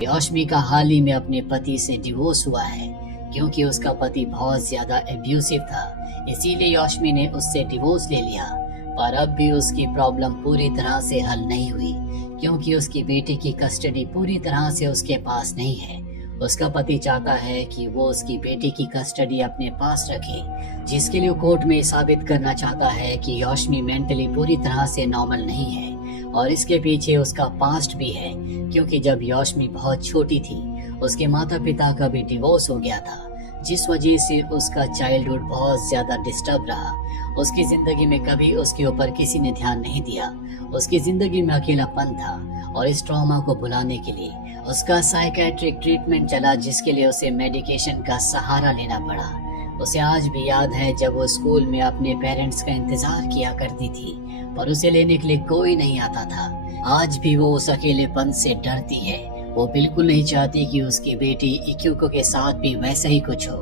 योशमी का हाल ही में अपने पति से डिवोर्स हुआ है क्योंकि उसका पति बहुत ज्यादा एब्यूसिव था। इसीलिए योशमी ने उससे डिवोर्स ले लिया। पर अब भी उसकी प्रॉब्लम पूरी तरह से हल नहीं हुई क्योंकि उसकी बेटी की कस्टडी पूरी तरह से उसके पास नहीं है। उसका पति चाहता है कि वो उसकी बेटी की कस्टडी अपने पास रखे, जिसके लिए कोर्ट में साबित करना चाहता है कि योशमी मेंटली पूरी तरह से नॉर्मल नहीं है। और इसके पीछे उसका पास्ट भी है क्योंकि जब योशमी बहुत छोटी थी उसके माता पिता का भी डिवोर्स हो गया था, जिस वजह से उसका चाइल्डहुड बहुत ज्यादा डिस्टर्ब रहा। उसकी जिंदगी में कभी उसके ऊपर किसी ने ध्यान नहीं दिया। उसकी जिंदगी में अकेलापन था और इस ट्रॉमा को भुलाने के लिए उसका साइकेट्रिक ट्रीटमेंट चला, जिसके लिए उसे मेडिकेशन का सहारा लेना पड़ा। उसे आज भी याद है जब वो स्कूल में अपने पेरेंट्स का इंतजार किया करती थी पर उसे लेने के लिए कोई नहीं आता था। आज भी वो उस अकेलेपन से डरती है। वो बिल्कुल नहीं चाहती कि उसकी बेटी इक्यूको के साथ भी वैसा ही कुछ हो।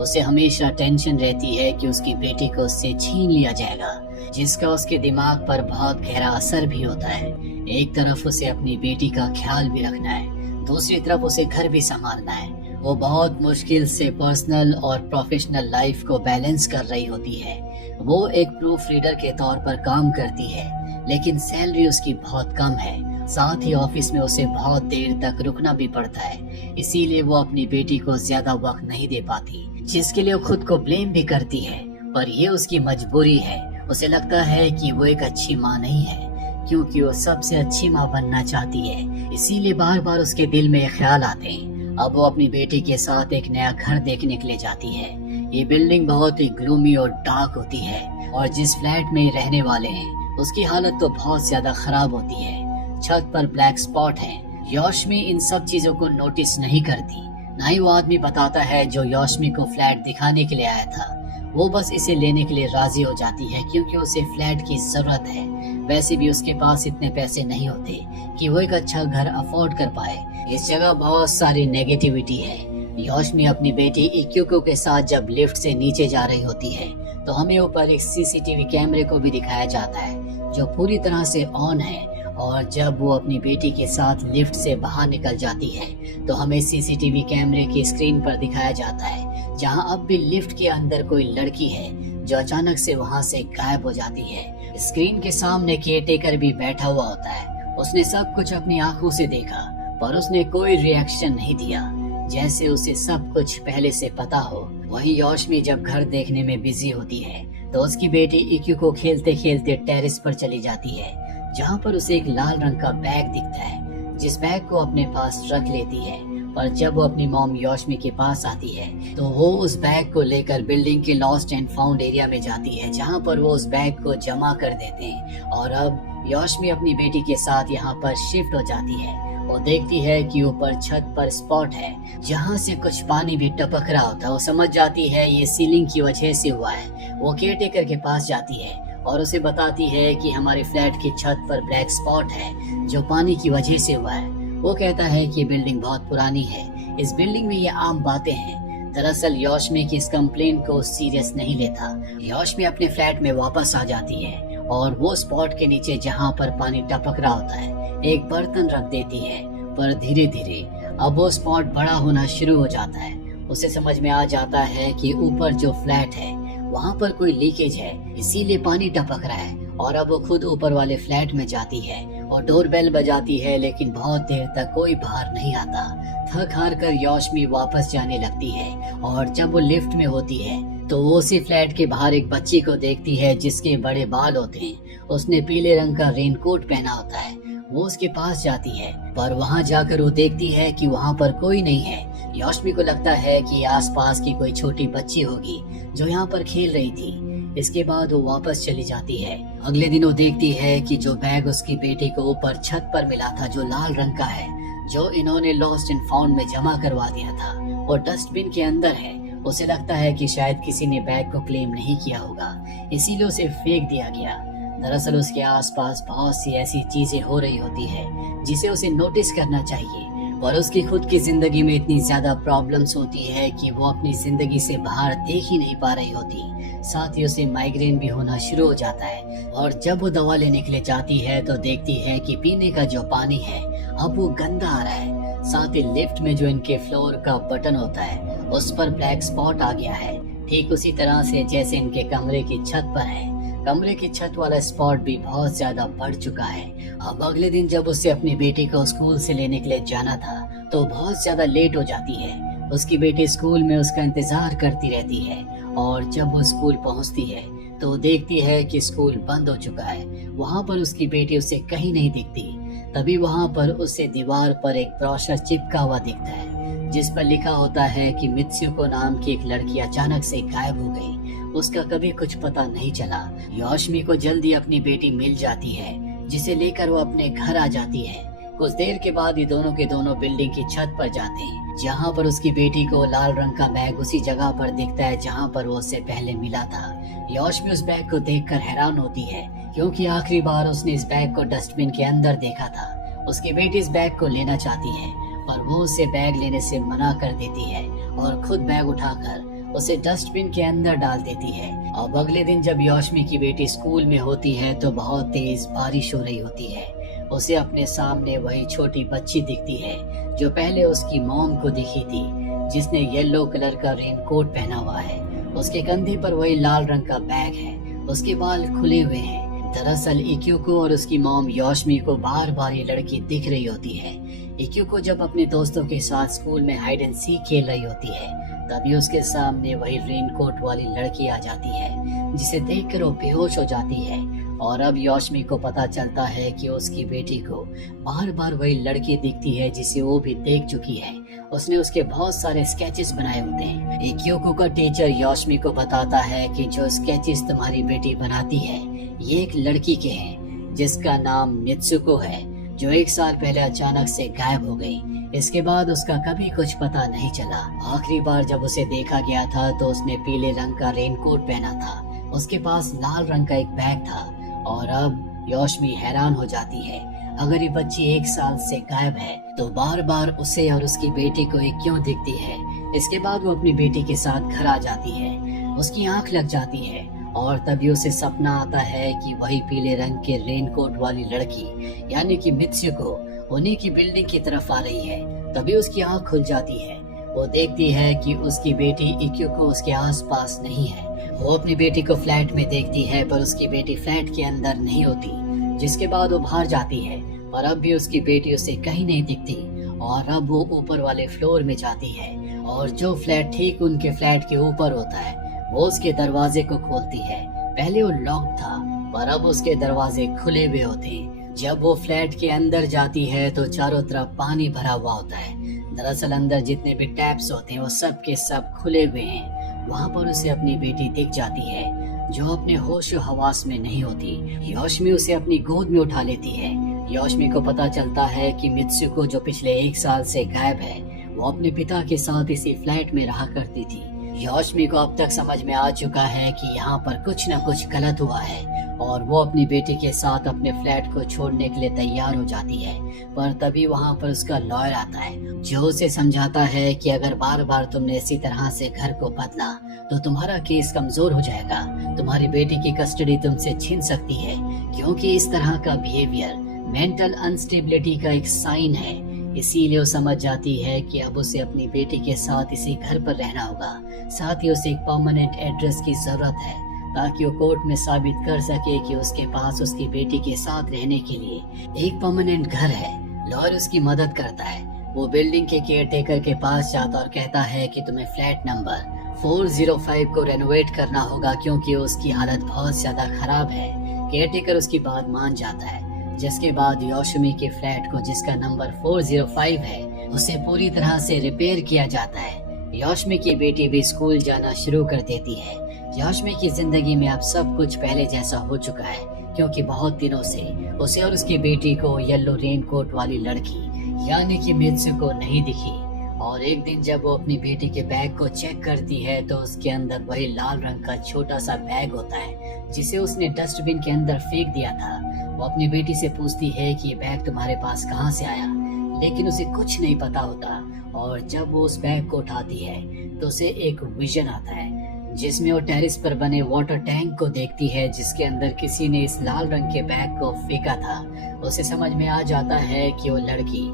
उसे हमेशा टेंशन रहती है कि उसकी बेटी को उससे छीन लिया जाएगा, जिसका उसके दिमाग पर बहुत गहरा असर भी होता है। एक तरफ उसे अपनी बेटी का ख्याल भी रखना है, दूसरी तरफ उसे घर भी संभालना है। वो बहुत मुश्किल से पर्सनल और प्रोफेशनल लाइफ को बैलेंस कर रही होती है। वो एक प्रूफ रीडर के तौर पर काम करती है, लेकिन सैलरी उसकी बहुत कम है। साथ ही ऑफिस में उसे बहुत देर तक रुकना भी पड़ता है, इसीलिए वो अपनी बेटी को ज्यादा वक्त नहीं दे पाती, जिसके लिए वो खुद को ब्लेम भी करती है। पर ये उसकी मजबूरी है। उसे लगता है कि वो एक अच्छी माँ नहीं है क्योंकि वो सबसे अच्छी माँ बनना चाहती है, इसीलिए बार बार उसके दिल में ख्याल आते हैं। अब वो अपनी बेटी के साथ एक नया घर देखने के लिए जाती है। ये बिल्डिंग बहुत ही ग्लूमी और डार्क होती है और जिस फ्लैट में रहने वाले हैं उसकी हालत तो बहुत ज्यादा खराब होती है। छत पर ब्लैक स्पॉट है। योशमी इन सब चीजों को नोटिस नहीं करती। ना ही वो आदमी बताता है जो योशमी को फ्लैट दिखाने के लिए आया था। वो बस इसे लेने के लिए राजी हो जाती है क्योंकि उसे फ्लैट की जरूरत है। वैसे भी उसके पास इतने पैसे नहीं होते कि वो एक अच्छा घर अफोर्ड कर पाए। इस जगह बहुत सारी नेगेटिविटी है। योशमी अपनी बेटी इक्यूको के साथ जब लिफ्ट से नीचे जा रही होती है तो हमें ऊपर एक सीसीटीवी कैमरे को भी दिखाया जाता है जो पूरी तरह से ऑन है। और जब वो अपनी बेटी के साथ लिफ्ट से बाहर निकल जाती है तो हमें सीसीटीवी कैमरे की स्क्रीन पर दिखाया जाता है जहां अब भी लिफ्ट के अंदर कोई लड़की है जो अचानक से वहां से गायब हो जाती है। स्क्रीन के सामने केयरटेकर भी बैठा हुआ होता है। उसने सब कुछ अपनी आंखों से देखा पर उसने कोई रिएक्शन नहीं दिया, जैसे उसे सब कुछ पहले से पता हो। वहीं योशमी जब घर देखने में बिजी होती है तो उसकी बेटी इक्यूको खेलते खेलते टेरेस पर चली जाती है जहां पर उसे एक लाल रंग का बैग दिखता है, जिस बैग को अपने पास रख लेती है। पर जब वो अपनी मॉम योशमी के पास आती है तो वो उस बैग को लेकर बिल्डिंग के लॉस्ट एंड फाउंड एरिया में जाती है जहां पर वो उस बैग को जमा कर देते हैं। और अब योशमी अपनी बेटी के साथ यहाँ पर शिफ्ट हो जाती है। वो देखती है कि ऊपर छत पर स्पॉट है जहाँ से कुछ पानी भी टपक रहा होता है। वो समझ जाती है ये सीलिंग की वजह से हुआ है। वो केयरटेकर के पास जाती है और उसे बताती है कि हमारे फ्लैट की छत पर ब्लैक स्पॉट है जो पानी की वजह से हुआ है। वो कहता है कि बिल्डिंग बहुत पुरानी है, इस बिल्डिंग में ये आम बातें हैं। दरअसल योशमी की इस कंप्लेन को सीरियस नहीं लेता। योशमी अपने फ्लैट में वापस आ जाती है और वो स्पॉट के नीचे जहाँ पर पानी टपक रहा होता है एक बर्तन रख देती है। पर धीरे धीरे अब वो स्पॉट बड़ा होना शुरू हो जाता है। उसे समझ में आ जाता है कि ऊपर जो फ्लैट है वहाँ पर कोई लीकेज है, इसीलिए पानी टपक रहा है। और अब वो खुद ऊपर वाले फ्लैट में जाती है और डोरबेल बजाती है, लेकिन बहुत देर तक कोई बाहर नहीं आता। थक हार कर योशमी वापस जाने लगती है और जब वो लिफ्ट में होती है तो वो उसी फ्लैट के बाहर एक बच्ची को देखती है जिसके बड़े बाल होते हैं। उसने पीले रंग का रेनकोट पहना होता है। वो उसके पास जाती है पर वहाँ जाकर वो देखती है कि वहाँ पर कोई नहीं है। योशमी को लगता है कि आसपास की कोई छोटी बच्ची होगी जो यहाँ पर खेल रही थी। इसके बाद वो वापस चली जाती है। अगले दिन वो देखती है कि जो बैग उसकी बेटी को ऊपर छत पर मिला था जो लाल रंग का है, जो इन्होंने लॉस्ट एंड फाउंड में जमा करवा दिया था, वो डस्टबिन के अंदर है। उसे लगता है कि शायद किसी ने बैग को क्लेम नहीं किया होगा, इसीलिए उसे फेंक दिया गया। दरअसल उसके आसपास बहुत सी ऐसी चीजें हो रही होती है जिसे उसे नोटिस करना चाहिए, पर उसकी खुद की जिंदगी में इतनी ज्यादा प्रॉब्लम्स होती है कि वो अपनी जिंदगी से बाहर देख ही नहीं पा रही होती। साथ ही उसे माइग्रेन भी होना शुरू हो जाता है और जब वो दवा लेने के लिए जाती है तो देखती है कि पीने का जो पानी है अब वो गंदा आ रहा है। साथ ही लिफ्ट में जो इनके फ्लोर का बटन होता है उस पर ब्लैक स्पॉट आ गया है, ठीक उसी तरह से जैसे इनके कमरे की छत पर है। कमरे की छत वाला स्पॉट भी बहुत ज्यादा बढ़ चुका है। अब अगले दिन जब उसे अपनी बेटी को स्कूल से लेने के लिए जाना था तो बहुत ज्यादा लेट हो जाती है। उसकी बेटी स्कूल में उसका इंतजार करती रहती है और जब वो स्कूल पहुंचती है तो देखती है कि स्कूल बंद हो चुका है। वहां पर उसकी बेटी उसे कहीं नहीं दिखती। तभी वहां पर उसे दीवार पर एक ब्रोशर चिपका हुआ दिखता है जिस पर लिखा होता है कि मित्सुको नाम की एक लड़की अचानक से गायब हो गई। उसका कभी कुछ पता नहीं चला। योशिमी को जल्दी अपनी बेटी मिल जाती है जिसे लेकर वो अपने घर आ जाती है। कुछ देर के बाद ये दोनों के दोनों बिल्डिंग की छत पर जाते हैं जहाँ पर उसकी बेटी को लाल रंग का बैग उसी जगह पर दिखता है जहाँ पर वो उससे पहले मिला था। योशिमी उस बैग को देखकर हैरान होती है क्योंकि आखिरी बार उसने इस बैग को डस्टबिन के अंदर देखा था। उसकी बेटी इस बैग को लेना चाहती है पर वो उसे बैग लेने से मना कर देती है और खुद बैग उठाकर उसे डस्टबिन के अंदर डाल देती है। अब अगले दिन जब योशिमी की बेटी स्कूल में होती है तो बहुत तेज बारिश हो रही होती है। उसे अपने सामने वही छोटी बच्ची दिखती है जो पहले उसकी मॉम को दिखी थी, जिसने येलो कलर का रेनकोट पहना हुआ है। उसके कंधे पर वही लाल रंग का बैग है। उसके बाल खुले हुए हैं। दरअसल इक्यूको और उसकी मॉम योशिमी को बार बार ये लड़की दिख रही होती है। इक्यूको जब अपने दोस्तों के साथ स्कूल में हाइड एंड सीक खेल रही होती है तभी उसके सामने वही रेनकोट वाली लड़की आ जाती है जिसे देखकर वो बेहोश हो जाती है। और अब योशिमी को पता चलता है कि उसकी बेटी को बार बार वही लड़की दिखती है जिसे वो भी देख चुकी है। उसने उसके बहुत सारे स्केचेस बनाए होते हैं। इक्यूको का टीचर योशिमी को बताता है कि जो स्केचेस तुम्हारी बेटी बनाती है ये एक लड़की के हैं जिसका नाम मित्सुको है, जो 1 साल पहले अचानक से गायब हो गई। इसके बाद उसका कभी कुछ पता नहीं चला। आखिरी बार जब उसे देखा गया था तो उसने पीले रंग का रेनकोट पहना था। उसके पास लाल रंग का एक बैग था। और अब योशिमी हैरान हो जाती है, अगर ये बच्ची 1 साल से गायब है तो बार बार उसे और उसकी बेटी को ये क्यों दिखती है। इसके बाद वो अपनी बेटी के साथ घर आ जाती है। उसकी आंख लग जाती है और तभी उसे सपना आता है कि वही पीले रंग के रेनकोट वाली लड़की यानी कि मित्सुको उन्हीं की बिल्डिंग की तरफ आ रही है। तभी उसकी आंख खुल जाती है। वो देखती है कि उसकी बेटी इक्यूको उसके आसपास नहीं है। वो अपनी बेटी को फ्लैट में देखती है पर उसकी बेटी फ्लैट के अंदर नहीं होती। जिसके बाद वो बाहर जाती है पर अब भी उसकी बेटी उसे कहीं नहीं दिखती। और अब वो ऊपर वाले फ्लोर में जाती है और जो फ्लैट ठीक उनके फ्लैट के ऊपर होता है वो उसके दरवाजे को खोलती है। पहले वो लॉक था पर अब उसके दरवाजे खुले हुए होते हैं। जब वो फ्लैट के अंदर जाती है तो चारों तरफ पानी भरा हुआ होता है। दरअसल अंदर जितने भी टैप्स होते हैं वो सब के सब खुले हुए हैं। वहाँ पर उसे अपनी बेटी दिख जाती है जो अपने होश हवास में नहीं होती। योशिमी उसे अपनी गोद में उठा लेती है। योशिमी को पता चलता है कि मित्सुको जो पिछले 1 साल से गायब है वो अपने पिता के साथ इसी फ्लैट में रहा करती थी। योशिमी को अब तक समझ में आ चुका है कि यहाँ पर कुछ न कुछ गलत हुआ है और वो अपनी बेटी के साथ अपने फ्लैट को छोड़ने के लिए तैयार हो जाती है। पर तभी वहाँ पर उसका लॉयर आता है जो उसे समझाता है कि अगर बार बार तुमने इसी तरह से घर को बदला तो तुम्हारा केस कमजोर हो जाएगा। तुम्हारी बेटी की कस्टडी तुमसे छीन सकती है क्योंकि इस तरह का बिहेवियर मेंटल अनस्टेबिलिटी का एक साइन है। इसीलिए वो समझ जाती है कि अब उसे अपनी बेटी के साथ इसी घर पर रहना होगा। साथ ही उसे एक परमानेंट एड्रेस की जरूरत है ताकि वो कोर्ट में साबित कर सके कि उसके पास उसकी बेटी के साथ रहने के लिए एक परमानेंट घर है। लॉयर उसकी मदद करता है। वो बिल्डिंग के केयरटेकर के पास जाता और कहता है कि तुम्हें फ्लैट नंबर 405 को रेनोवेट करना होगा क्योंकि उसकी हालत बहुत ज्यादा खराब है। केयरटेकर उसकी बात मान जाता है। जिसके बाद योशिमी के फ्लैट को जिसका नंबर 405 है उसे पूरी तरह से रिपेयर किया जाता है। योशिमी की बेटी भी स्कूल जाना शुरू कर देती है। योशिमी की जिंदगी में अब सब कुछ पहले जैसा हो चुका है क्योंकि बहुत दिनों से उसे और उसकी बेटी को येलो रेनकोट वाली लड़की यानी कि मित्सुको नहीं दिखी। और एक दिन जब वो अपनी बेटी के बैग को चेक करती है तो उसके अंदर वही लाल रंग का छोटा सा बैग होता है जिसे उसने डस्टबिन के अंदर फेंक दिया था। वो अपनी बेटी से पूछती है कि ये बैग तुम्हारे पास कहाँ से आया, लेकिन उसे कुछ नहीं पता होता। और जब वो उस बैग को उठाती है तो उसे एक विजन आता है। जिसमें वो टेरिस पर बने वाटर टैंक को देखती है जिसके अंदर किसी ने इस लाल रंग के बैग को फेंका था। उसे समझ में आ जाता है कि वो लड़की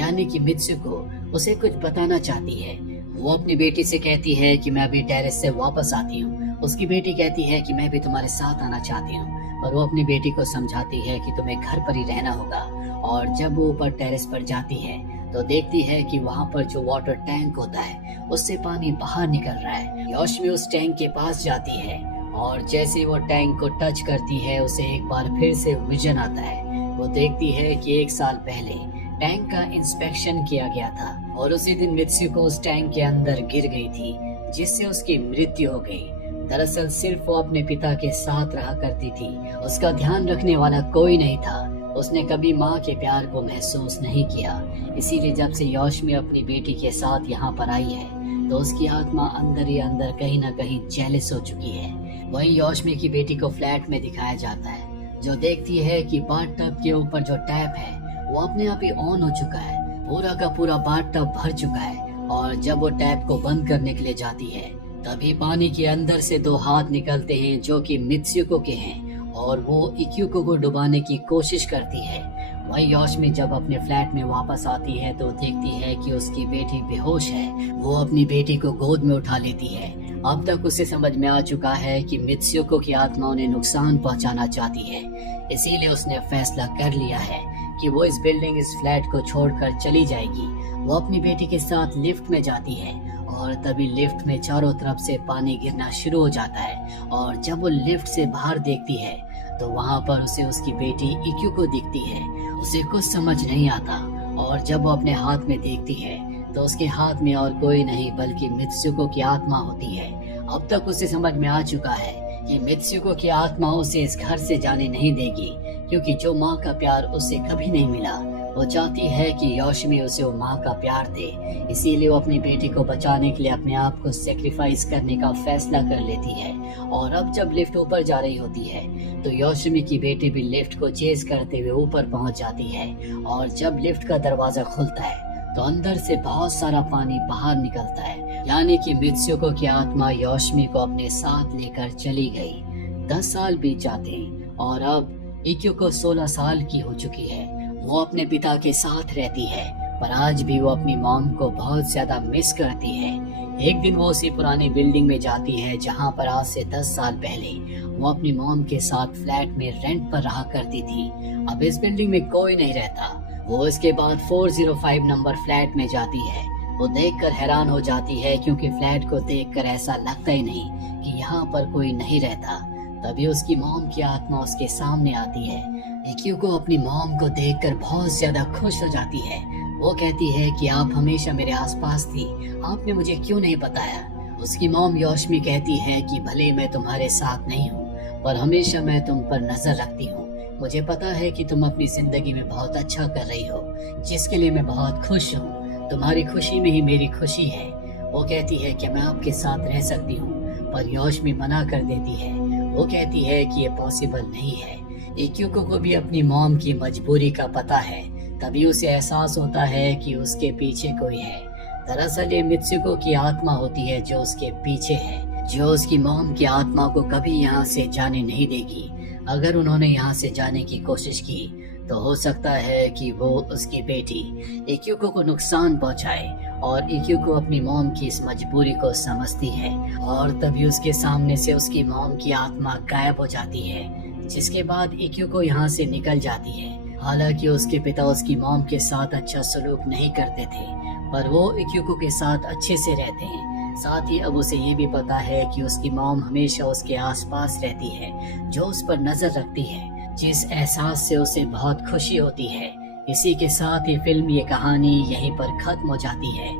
यानी कि मित्सुको उसे कुछ बताना चाहती है। वो अपनी बेटी से कहती है कि मैं अभी टेरिस से वापस आती हूँ। उसकी बेटी कहती है कि मैं भी तुम्हारे साथ आना चाहती हूँ, पर वो अपनी बेटी को समझाती है कि तुम्हें घर पर ही रहना होगा। और जब वो ऊपर टेरिस पर जाती है तो देखती है कि वहाँ पर जो वाटर टैंक होता है उससे पानी बाहर निकल रहा है। योशिमी उस टैंक के पास जाती है और जैसे ही वो टैंक को टच करती है उसे एक बार फिर से विजन आता है। वो देखती है कि 1 साल पहले टैंक का इंस्पेक्शन किया गया था और उसी दिन मित्सुको उस टैंक के अंदर गिर गई थी जिससे उसकी मृत्यु हो गई। दरअसल सिर्फ वो अपने पिता के साथ रहा करती थी, उसका ध्यान रखने वाला कोई नहीं था। उसने कभी माँ के प्यार को महसूस नहीं किया। इसीलिए जब से योशिमी अपनी बेटी के साथ यहाँ पर आई है तो उसकी आत्मा अंदर ही अंदर कहीं ना कहीं जेलस हो चुकी है। वहीं योशिमी की बेटी को फ्लैट में दिखाया जाता है जो देखती है कि बाथटब के ऊपर जो टैप है वो अपने आप ही ऑन हो चुका है। पूरा का पूरा बाथटब भर चुका है और जब वो टैप को बंद करने के लिए जाती है तभी पानी के अंदर से 2 हाथ निकलते हैं जो कि मित्सुको के हैं और वो इक्युको को डुबाने की कोशिश करती है। वहीं योशिमी जब अपने फ्लैट में वापस आती है तो देखती है कि उसकी बेटी बेहोश है। वो अपनी बेटी को गोद में उठा लेती है। अब तक उसे समझ में आ चुका है कि मित्सुको की आत्मा उन्हें नुकसान पहुंचाना चाहती है, इसीलिए उसने फैसला कर लिया है कि वो इस बिल्डिंग, इस फ्लैट को छोड़कर चली जाएगी। वो अपनी बेटी के साथ लिफ्ट में जाती है और तभी लिफ्ट में चारों तरफ से पानी गिरना शुरू हो जाता है और जब वो लिफ्ट से बाहर देखती है तो वहाँ पर उसे उसकी बेटी इक्युको दिखती है। उसे कुछ समझ नहीं आता और जब वो अपने हाथ में देखती है तो उसके हाथ में और कोई नहीं बल्कि मित्सुको की आत्मा होती है। अब तक उसे समझ में आ चुका है कि मित्सुको की आत्मा उसे इस घर से जाने नहीं देगी क्योंकि जो माँ का प्यार उसे कभी नहीं मिला। वो चाहती है कि योशिमी उसे वो माँ का प्यार दे, इसीलिए वो अपनी बेटी को बचाने के लिए अपने आप को सेक्रीफाइस करने का फैसला कर लेती है। और अब जब लिफ्ट ऊपर जा रही होती है तो योशिमी की बेटी भी लिफ्ट को चेज करते हुए ऊपर पहुंच जाती है और जब लिफ्ट का दरवाजा खुलता है तो अंदर से बहुत सारा पानी बाहर निकलता है, यानी कि मित्सुको की आत्मा योशिमी को अपने साथ लेकर चली गई। 10 साल बीत जाते हैं और अब इक्युको 16 साल की हो चुकी है। वो अपने पिता के साथ रहती है पर आज भी वो अपनी मॉम को बहुत ज्यादा मिस करती है। एक दिन वो उसी पुरानी बिल्डिंग में जाती है जहाँ पर आज से 10 साल पहले वो अपनी मॉम के साथ फ्लैट में रेंट पर रहा करती थी। अब इस बिल्डिंग में कोई नहीं रहता। वो इसके बाद 405 नंबर फ्लैट में जाती है। वो देखकर हैरान हो जाती है क्योंकि फ्लैट को देखकर ऐसा लगता ही नहीं कि यहाँ पर कोई नहीं रहता। तभी उसकी मॉम की आत्मा उसके सामने आती है। इक्युको अपनी मॉम को देखकर बहुत ज्यादा खुश हो जाती है। वो कहती है कि आप हमेशा मेरे आसपास थी, आपने मुझे क्यों नहीं बताया। उसकी मॉम योशिमी कहती है कि भले मैं तुम्हारे साथ नहीं हूँ पर हमेशा मैं तुम पर नजर रखती हूँ। मुझे पता है कि तुम अपनी जिंदगी में बहुत अच्छा कर रही हो जिसके लिए मैं बहुत खुश हूँ। तुम्हारी खुशी में ही मेरी खुशी है। वो कहती है कि मैं आपके साथ रह सकती हूँ पर योशिमी मना कर देती है। वो कहती है कि ये पॉसिबल नहीं है। इक्युको को भी अपनी मॉम की मजबूरी का पता है। तभी उसे एहसास होता है कि उसके पीछे कोई है। दरअसल ये मित्सुको की आत्मा होती है जो उसके पीछे है, जो उसकी मॉम की आत्मा को कभी यहाँ से जाने नहीं देगी। अगर उन्होंने यहाँ से जाने की कोशिश की तो हो सकता है कि वो उसकी बेटी इक्युको को नुकसान पहुँचाए और इक्युको अपनी मॉम की इस मजबूरी को समझती है और तभी उसके सामने से उसकी मॉम की आत्मा गायब हो जाती है, जिसके बाद इक्युको यहाँ से निकल जाती है। हालांकि उसके पिता उसकी मॉम के साथ अच्छा सलूक नहीं करते थे पर वो इक्युको के साथ अच्छे से रहते हैं। साथ ही अब उसे ये भी पता है कि उसकी मॉम हमेशा उसके आसपास रहती है, जो उस पर नजर रखती है, जिस एहसास से उसे बहुत खुशी होती है। इसी के साथ ये फिल्म, ये कहानी यहीं पर खत्म हो जाती है।